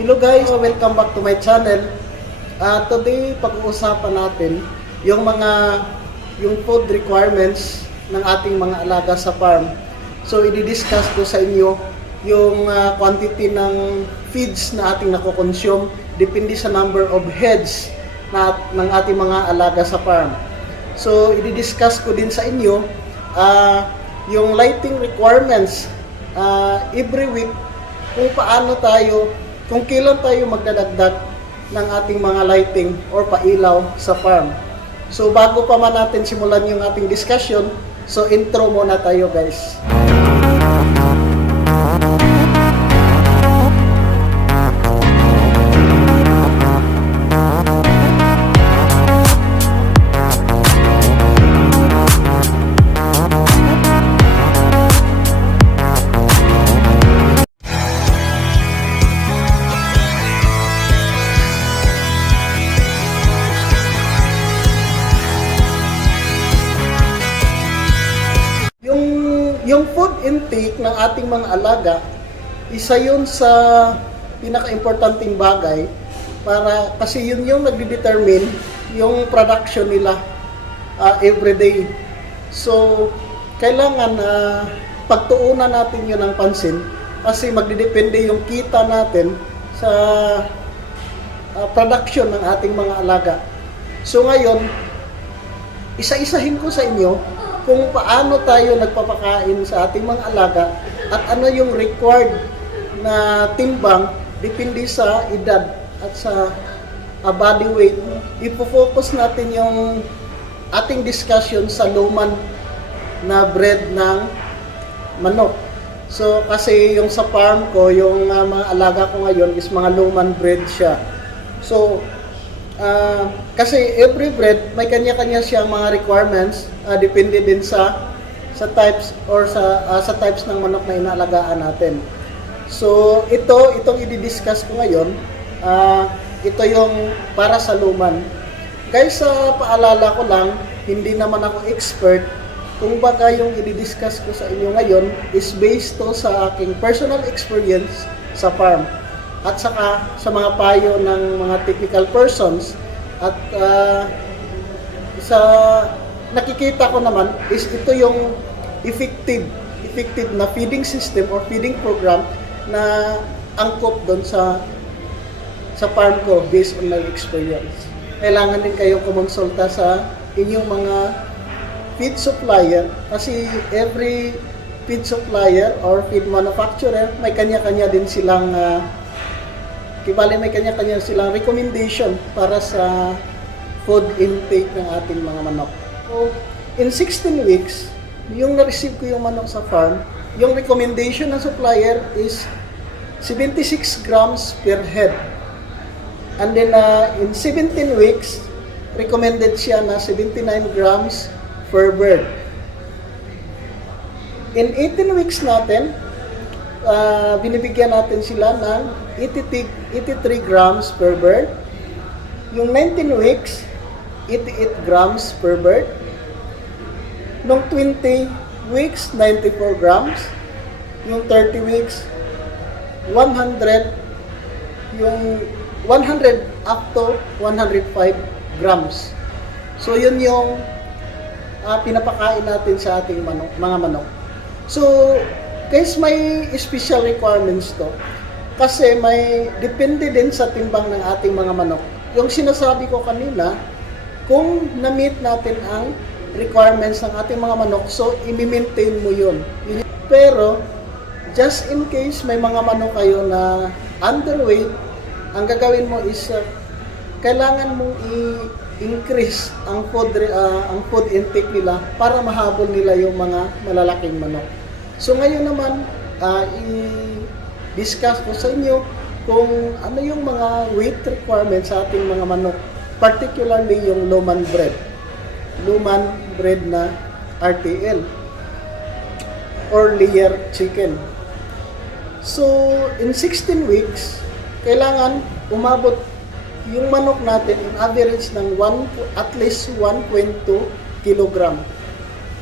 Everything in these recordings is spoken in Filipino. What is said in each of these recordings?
Hello guys, welcome back to my channel. Today, pag-uusapan natin yung food requirements ng ating mga alaga sa farm. So, i-discuss ko sa inyo yung quantity ng feeds na ating nako-consume depende sa number of heads ng ating mga alaga sa farm. So, i-discuss ko din sa inyo yung lighting requirements every week, kung kailan tayo magdadagdag ng ating mga lighting or pailaw sa farm. So bago pa man natin simulan yung ating discussion, so intro muna tayo guys. Yung food intake ng ating mga alaga, isa yun sa pinaka-importanting bagay kasi yun yung nagde-determine yung production nila everyday. So, kailangan pagtuunan natin yun ng pansin kasi magdidepende yung kita natin sa production ng ating mga alaga. So, ngayon, isa-isahin ko sa inyo kung paano tayo nagpapakain sa ating mga alaga at ano yung required na timbang depende sa edad at sa body weight. Ipo-focus natin yung ating discussion sa luman na breed ng manok. So kasi yung sa farm ko, yung mga alaga ko ngayon is mga luman breed siya. So kasi every breed may kanya-kanya siyang mga requirements, depende din sa types or sa types ng manok na inaalagaan natin. So itong i-discuss ko ngayon, ito yung para sa luman. Guys, paalala ko lang, hindi naman ako expert. Kung baga yung i-discuss ko sa inyo ngayon is based to sa aking personal experience sa farm at saka sa mga payo ng mga technical persons at sa nakikita ko naman is ito yung effective na feeding system or feeding program na angkop doon sa farm ko based on my experience. Kailangan din kayong kumonsulta sa inyong mga feed supplier kasi every feed supplier or feed manufacturer may kanya-kanya din silang may kanya-kanya silang recommendation para sa food intake ng ating mga manok. So, in 16 weeks, yung na-receive ko yung manok sa farm, yung recommendation ng supplier is 76 grams per head. And then, in 17 weeks, recommended siya na 79 grams per bird. In 18 weeks natin, binibigyan natin sila ng 83 grams per bird. Yung 19 weeks, 88 grams per bird. Nung 20 weeks, 94 grams. Yung 30 weeks, 100. Yung 100 up to 105 grams. So, yun yung pinapakain natin sa ating mga manok. So, guys, may special requirements to. Kasi may depende din sa timbang ng ating mga manok. Yung sinasabi ko kanina, kung na-meet natin ang requirements ng ating mga manok, so i-maintain mo yun. Pero, just in case may mga manok kayo na underweight, ang gagawin mo is kailangan mong i-increase ang food intake nila para mahabol nila yung mga malalaking manok. So ngayon naman, i-discuss ko sa inyo kung ano yung mga weight requirements sa ating mga manok, particularly yung luman breed na RTL or layer chicken. So in 16 weeks, kailangan umabot yung manok natin in average ng at least 1.2 kilogram.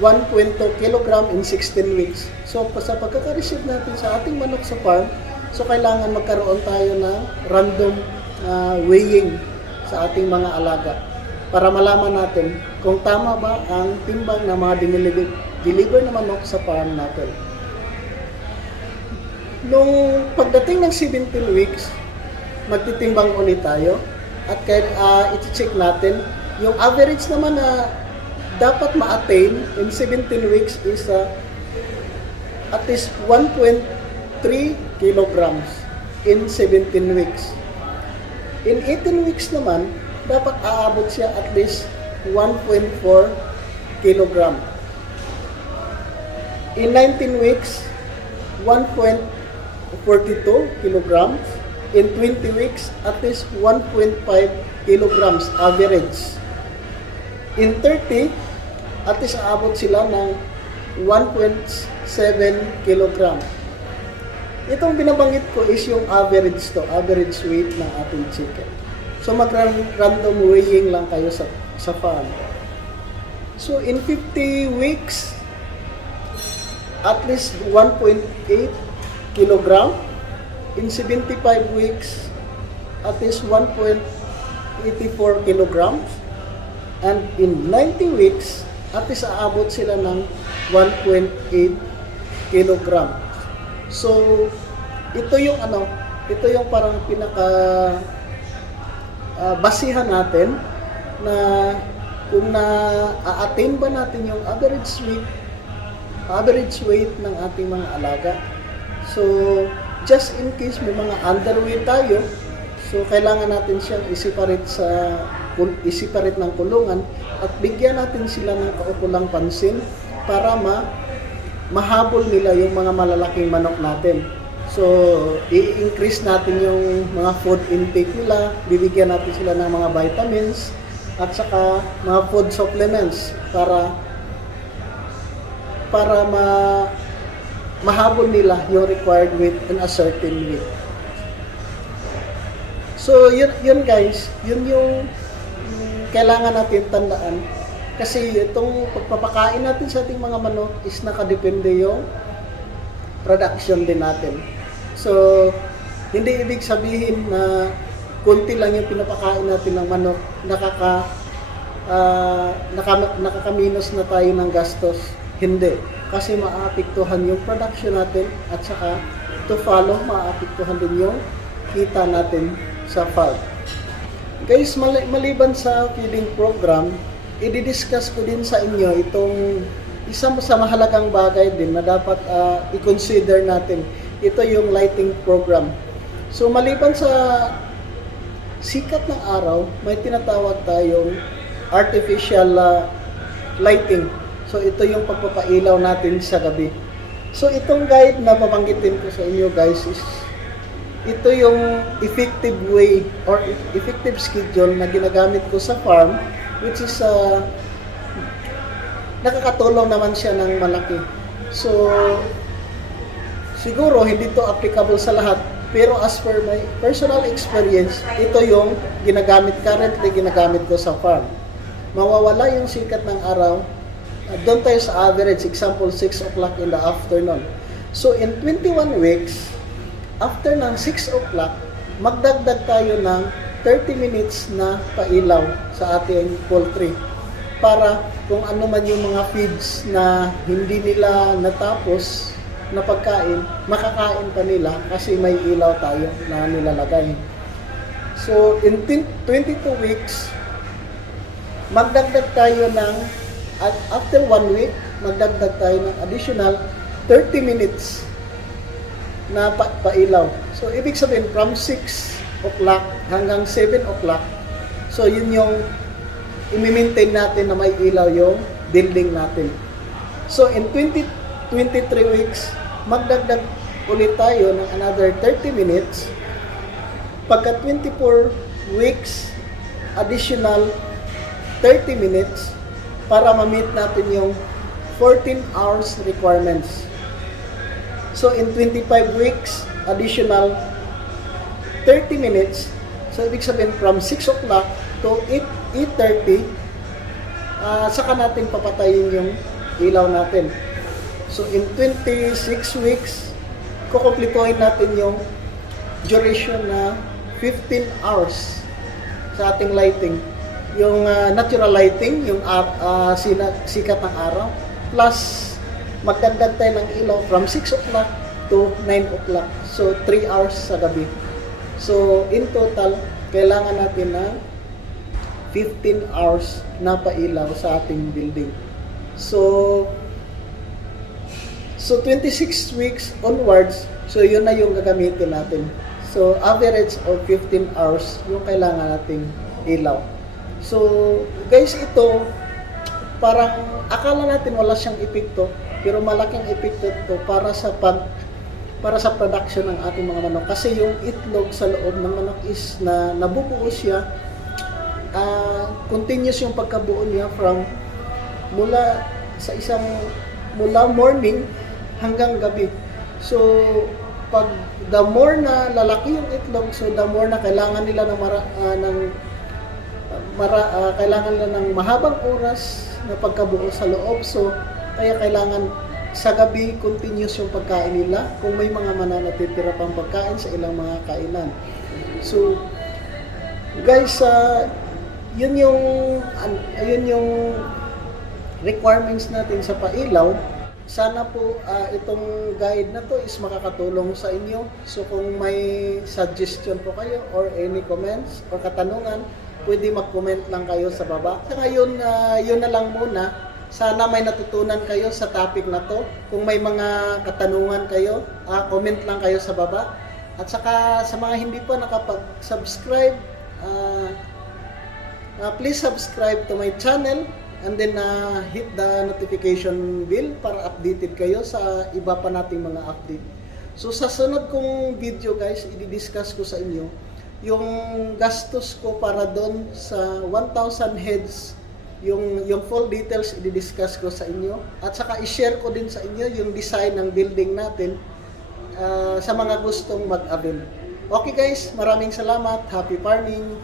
1.2 kilogram in 16 weeks. So, sa pagkaka-receive natin sa ating manok sa farm, So kailangan magkaroon tayo ng random weighing sa ating mga alaga para malaman natin kung tama ba ang timbang ng mga deliver na manok sa farm natin. Nung pagdating ng 17 weeks, magtitimbang ulit tayo at iti-check natin yung average naman na dapat ma-attain in 17 weeks is at least 1.3 kilograms in 17 weeks. In 18 weeks naman, dapat aabot siya at least 1.4 kilogram. In 19 weeks, 1.42 kilograms. In 20 weeks, at least 1.5 kilograms average. In 30, at least aabot sila ng 1.7 kilogram. Itong binabanggit ko is yung average weight ng ating chicken. So mag-random weighing lang kayo sa farm. So in 50 weeks, at least 1.8 kilogram. In 75 weeks, at least 1.84 kilograms. And in 90 weeks, at least aabot sila ng 1.8 kilogram. So, ito yung parang pinaka basihan natin na kung na-attain ba natin yung average weight ng ating mga alaga. So, just in case may mga underweight tayo, so kailangan natin siyang i-separate ng kulungan at bigyan natin sila ng kaukulang pansin para mahabol nila yung mga malalaking manok natin. So, i-increase natin yung mga food intake nila, bibigyan natin sila ng mga vitamins at saka mga food supplements para mahabol nila yung required weight in a certain weight. So, yun guys, yun yung kailangan natin tandaan. Kasi itong pagpapakain natin sa ating mga manok is nakadepende yung production din natin. So, hindi ibig sabihin na kunti lang yung pinapakain natin ng manok, nakakaminos na tayo ng gastos. Hindi. Kasi maapektuhan yung production natin at saka to follow, maapektuhan din yung kita natin sa farm. Guys, maliban sa feeding program, i-discuss ko din sa inyo itong isang sa mahalagang bagay din na dapat i-consider natin. Ito yung lighting program. So maliban sa sikat ng araw, may tinatawag tayong artificial lighting. So ito yung pagpapailaw natin sa gabi. So itong guide na babanggitin ko sa inyo guys is ito yung effective way or effective schedule na ginagamit ko sa farm, which is nakakatulong naman siya ng malaki. So siguro hindi to applicable sa lahat, pero as per my personal experience, ito yung currently ginagamit ko sa farm. Mawawala yung sikat ng araw, doon tayo sa average, example 6 o'clock in the afternoon. So in 21 weeks, after ng 6 o'clock, magdagdag tayo ng 30 minutes na pailaw sa ating poultry para kung ano man yung mga feeds na hindi nila natapos na pagkain, makakain pa nila kasi may ilaw tayo na nilalagay. So in 22 weeks, magdagdag tayo ng, at after 1 week, magdagdag tayo ng additional 30 minutes na pailaw. So, ibig sabihin, from 6 o'clock hanggang 7 o'clock, so yun yung i-maintain natin na may ilaw yung building natin. So, in 23 weeks, magdagdag ulit tayo ng another 30 minutes. Pagka 24 weeks, additional 30 minutes para ma-meet natin yung 14 hours requirements. So, in 25 weeks, additional 30 minutes. So, ibig sabihin, from 6 o'clock to 8:30, saka natin papatayin yung ilaw natin. So, in 26 weeks, kukumplituhin natin yung duration na 15 hours sa ating lighting. Yung natural lighting, yung sikat ng araw, plus magdagdag tayo ng ilaw from 6 o'clock to 9 o'clock. So, 3 hours sa gabi. So, in total, kailangan natin ng 15 hours na pailaw sa ating building. So 26 weeks onwards, so yun na yung gagamitin natin. So, average of 15 hours yung kailangan nating ilaw. So, guys, ito, parang akala natin wala siyang epekto, pero malaking epekto ito para sa production ng ating mga manok. Kasi yung itlog sa loob ng manok is na nabubuo siya, continuous yung pagkabuo niya mula morning hanggang gabi. So, pag the more na lalaki yung itlog, so the more na kailangan nila kailangan nila ng mahabang oras na pagkabuo sa loob. So, kaya kailangan sa gabi continuous yung pagkain nila kung may mga mananatitira pang pagkain sa ilang mga kainan. So, guys, yun yung requirements natin sa pailaw. Sana po itong guide na to is makakatulong sa inyo. So kung may suggestion po kayo or any comments or katanungan, pwede mag-comment lang kayo sa baba. Sa ngayon, yun na lang muna. Sana may natutunan kayo sa topic na to. Kung may mga katanungan kayo, comment lang kayo sa baba. At saka sa mga hindi pa nakapag-subscribe, please subscribe to my channel and then hit the notification bell para updated kayo sa iba pa nating mga update. So sa sunod kong video, guys, i-discuss ko sa inyo yung gastos ko para doon sa 1,000 heads, yung full details i-discuss ko sa inyo, at saka i-share ko din sa inyo yung design ng building natin sa mga gustong mag-avail. Okay guys, maraming salamat. Happy farming!